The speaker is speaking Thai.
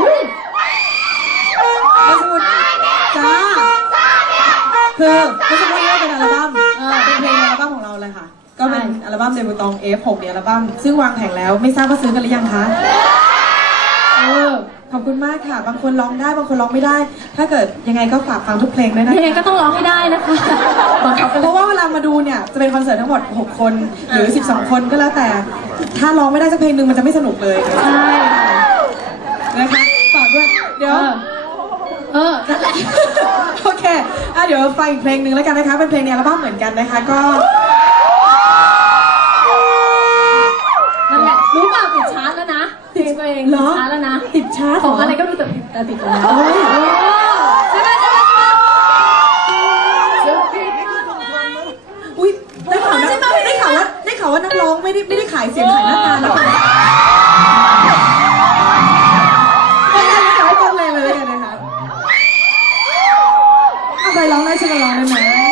เฮ้ยมาสมุดจ้าคือมาสมุดเนี่ยเป็นอัลบั้มเออเป็นเพลงในอัลบั้มของเราเลยค่ะ ก็เป็นอัลบั้มเดบิวตอง F6 เนี่ยอัลบั้มซึ่งวางแผงแล้วไม่ทราบว่าซื้อกันหรือยังคะเออขอบคุณมากค่ะ บางคนร้องได้ บางคนร้องไม่ได้ ถ้าเกิดยังไงก็ฝากฟังทุกเพลงด้วยนะยังไงก็ต้องร้องให้ได้นะคะ จะเป็นคอนเสิร์ตทั้งหมด 6 คนหรือ 12 คนก็แล้วแต่ ถ้าร้องไม่ได้สักเพลงหนึ่งมันจะไม่สนุกเลยใช่ค่ะนะคะฝากด้วย เดี๋ยวเออเออนั่นแหละ โอเคอะเดี๋ยวฟังอีกเพลงหนึ่งแล้วกันนะคะ เป็นเพลงในอัลบั้มเหมือนกันนะคะ ก็ นั่นแหละ รู้เปล่าติดชาร์ตแล้วนะเพลงตัวเองเหรอติดชาร์ตแล้วนะ ติดชาร์ตของอะไรเหก็ไม่รู้แต่แต่ติดแล้ว โอ้ย ใช่ไหมใช่ไหมใช่ไหมจะผิดมากไหม อุ้ย ได้ข่าวนะได้ข่าวว่าได้ข่าวว่านักร้องไม่ได้ไม่ได้ขายเสียงขายหน้าตานะคะไม่ได้ไม่ขายฟังเลยเลยนะคะเอาใครร้องได้ช่วยกันร้องได้ไหม